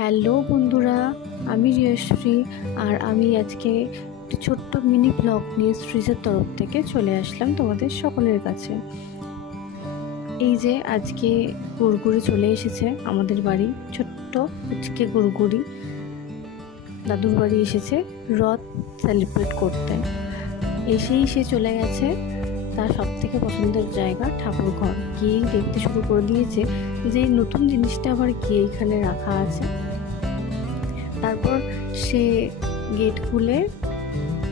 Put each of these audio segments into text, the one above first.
Hello বন্ধুরা, আমি রিয়াশ্রী। আর আমি আজকে একটি ছোট্ট মিনি ব্লগ নিয়ে শ্রীজের তরফ থেকে চলে আসলাম তোমাদের সকলের কাছে। এই যে আজকে গুড়গুড়ি চলে এসেছে আমাদের বাড়ি, ছোট্ট কুচকে গুড়গুড়ি দাদুর বাড়ি এসেছে রথ সেলিব্রেট করতে। এসেই সে চলে গেছে তার সব থেকে পছন্দের জায়গা ঠাকুর ঘর। গিয়েই দেখতে শুরু করে দিয়েছে যে এই নতুন জিনিসটা আবার কি এখানে রাখা আছে। তারপর সে গেট খুলে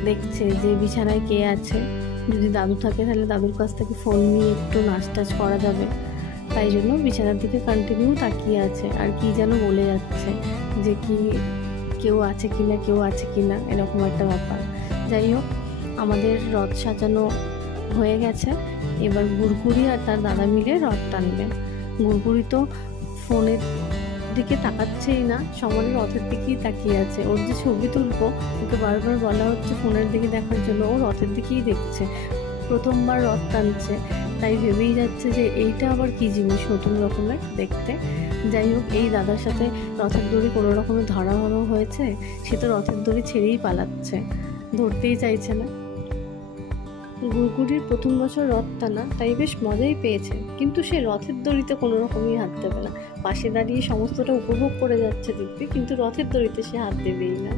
দেখছে যে বিছানায় কে আছে। যদি দাদু থাকে তাহলে দাদুর কাছ থেকে ফোন নিয়ে একটু নাচ টাচ করা যাবে, তাই জন্য বিছানার দিকে কন্টিনিউ তাকিয়ে আছে আর কি যেন বলে যাচ্ছে যে কি কেউ আছে কিনা, কেউ আছে কিনা, এরকম একটা ব্যাপার। যাই হোক, আমাদের রথ সাজানো হয়ে গেছে। এবার গুড়গুড়ি আর তার দাদা মিলে রথ টানবে। গুড়গুড়ি তো ফোনের দিকে তাকাচ্ছেই না, সমানে রথের দিকেই তাকিয়ে আছে। ওর যে ছবি তুলবো, ওকে বারবার বলা হচ্ছে ফোনের দিকে দেখার জন্য, ও রথের দিকেই দেখছে। প্রথমবার রথ টানছে, তাই ভেবেই যাচ্ছে যে এইটা আবার কি জিনিস, নতুন রকমের দেখতে। যাই হোক, এই দাদার সাথে রথের দড়ি কোনো রকমে ধরানো হয়েছে। সে তো রথের দড়ি ছেড়েই পালাচ্ছে, ধরতেই চাইছে না। গুড়গুড়ির প্রথম বছর রথ টানা, তাই বেশ মজাই পেয়েছে, কিন্তু সে রথের দড়িতে কোনো রকমই হাত দেবে না। পাশে দাঁড়িয়ে সমস্তটা উপভোগ করে যাচ্ছে দিব্যি, কিন্তু রথের দড়িতে সে হাত দেবেই না।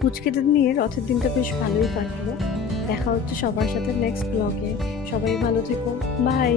পুচকেদের নিয়ে রথের দিনটা বেশ ভালোই কাটলো। দেখা হচ্ছে সবার সাথে নেক্সট ব্লগে। সবাই ভালো থেকো, বাই।